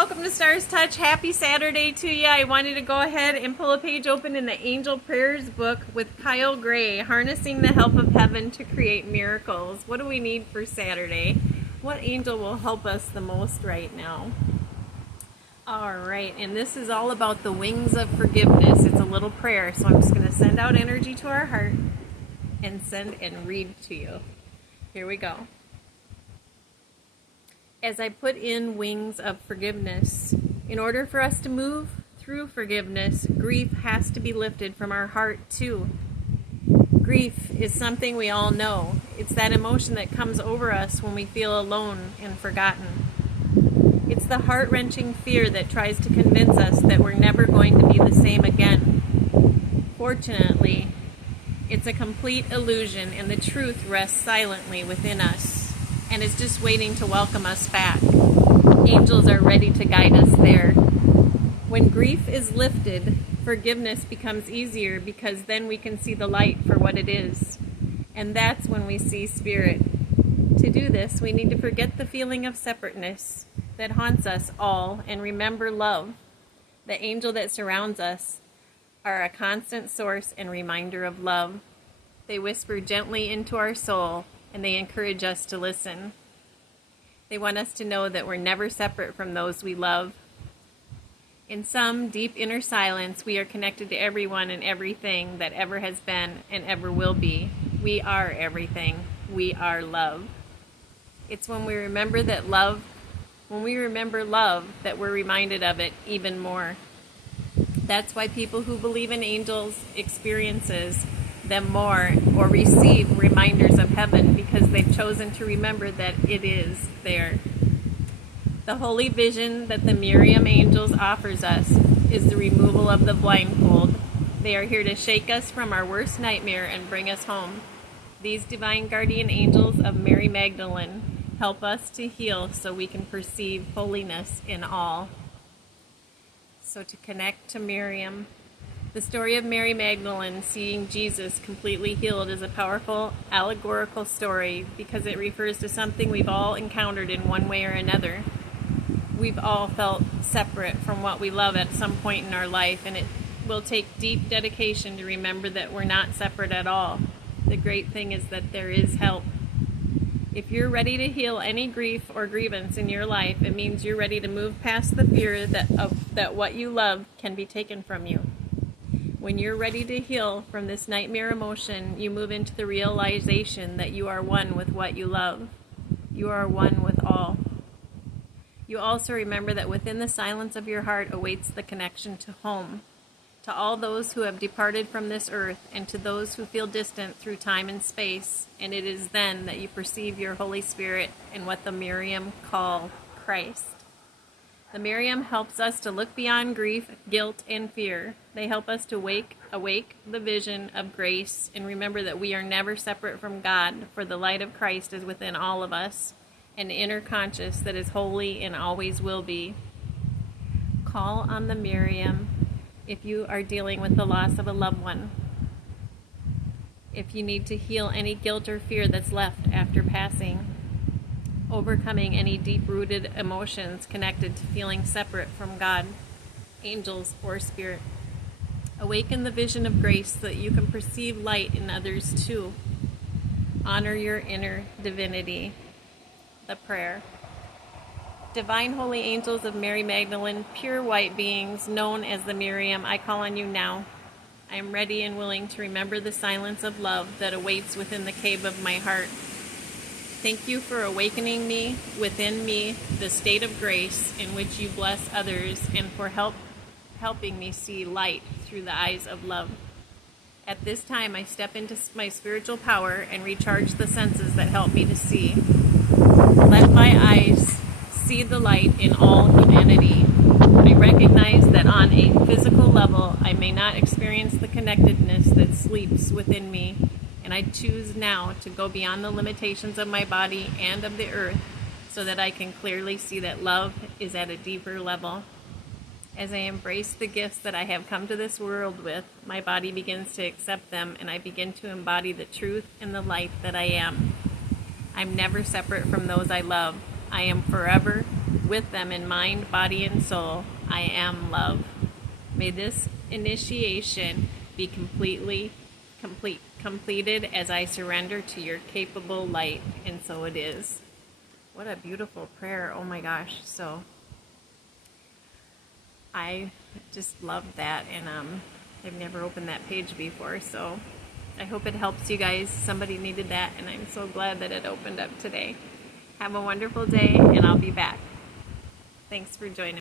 welcome to Stars Touch. Happy Saturday to you. I wanted to go ahead and pull a page open in the Angel Prayers book with Kyle Gray, Harnessing the Help of Heaven to Create Miracles. What do we need for Saturday? What angel will help us the most right now? All right, and this is all about the wings of forgiveness. It's a little prayer, so I'm just going to send out energy to our heart and send and read to you. Here we go. As I put in wings of forgiveness, in order for us to move through forgiveness, grief has to be lifted from our heart too. Grief is something we all know. It's that emotion that comes over us when we feel alone and forgotten. It's the heart-wrenching fear that tries to convince us that we're never going to be the same again. Fortunately, it's a complete illusion, and the truth rests silently within us and is just waiting to welcome us back. Angels are ready to guide us there. When grief is lifted, forgiveness becomes easier because then we can see the light for what it is. And that's when we see spirit. To do this, we need to forget the feeling of separateness that haunts us all and remember love. The angel that surrounds us are a constant source and reminder of love. They whisper gently into our soul, and they encourage us to listen. They want us to know that we're never separate from those we love. In some deep inner silence, we are connected to everyone and everything that ever has been and ever will be. We are everything. We are love. It's when we remember love, that we're reminded of it even more. That's why people who believe in angels experiences them more or receive reminders of heaven, because they've chosen to remember that it is there. The holy vision that the Miriam angels offers us is the removal of the blindfold. They are here to shake us from our worst nightmare and bring us home. These divine guardian angels of Mary Magdalene help us to heal so we can perceive holiness in all. So to connect to Miriam, the story of Mary Magdalene seeing Jesus completely healed is a powerful allegorical story because it refers to something we've all encountered in one way or another. We've all felt separate from what we love at some point in our life, and it will take deep dedication to remember that we're not separate at all. The great thing is that there is help. If you're ready to heal any grief or grievance in your life, it means you're ready to move past the fear that what you love can be taken from you. When you're ready to heal from this nightmare emotion, you move into the realization that you are one with what you love. You are one with all. You also remember that within the silence of your heart awaits the connection to home, to all those who have departed from this earth and to those who feel distant through time and space, and it is then that you perceive your Holy Spirit and what the Miriam call Christ. The Miriam helps us to look beyond grief, guilt, and fear. They help us to awake the vision of grace and remember that we are never separate from God, for the light of Christ is within all of us, an inner conscious that is holy and always will be. Call on the Miriam if you are dealing with the loss of a loved one. If you need to heal any guilt or fear that's left after passing. Overcoming any deep-rooted emotions connected to feeling separate from God, angels, or spirit. Awaken the vision of grace so that you can perceive light in others too. Honor your inner divinity. The prayer. Divine holy angels of Mary Magdalene, pure white beings known as the Miriam, I call on you now. I am ready and willing to remember the silence of love that awaits within the cave of my heart. Thank you for awakening me within me the state of grace in which you bless others, and for helping me see light through the eyes of love. At this time, I step into my spiritual power and recharge the senses that help me to see. Let my eyes see the light in all humanity. I recognize that on a physical level, I may not experience the connectedness that sleeps within me, and I choose now to go beyond the limitations of my body and of the earth so that I can clearly see that love is at a deeper level. As I embrace the gifts that I have come to this world with, my body begins to accept them, and I begin to embody the truth and the light that I am. I'm never separate from those I love. I am forever with them in mind, body, and soul. I am love. May this initiation be completed as I surrender to your capable light, and so it is. What a beautiful prayer. Oh my gosh. So I just love that, and I've never opened that page before, so I hope it helps you guys. Somebody needed that, and I'm so glad that it opened up today. Have a wonderful day, and I'll be back. Thanks for joining.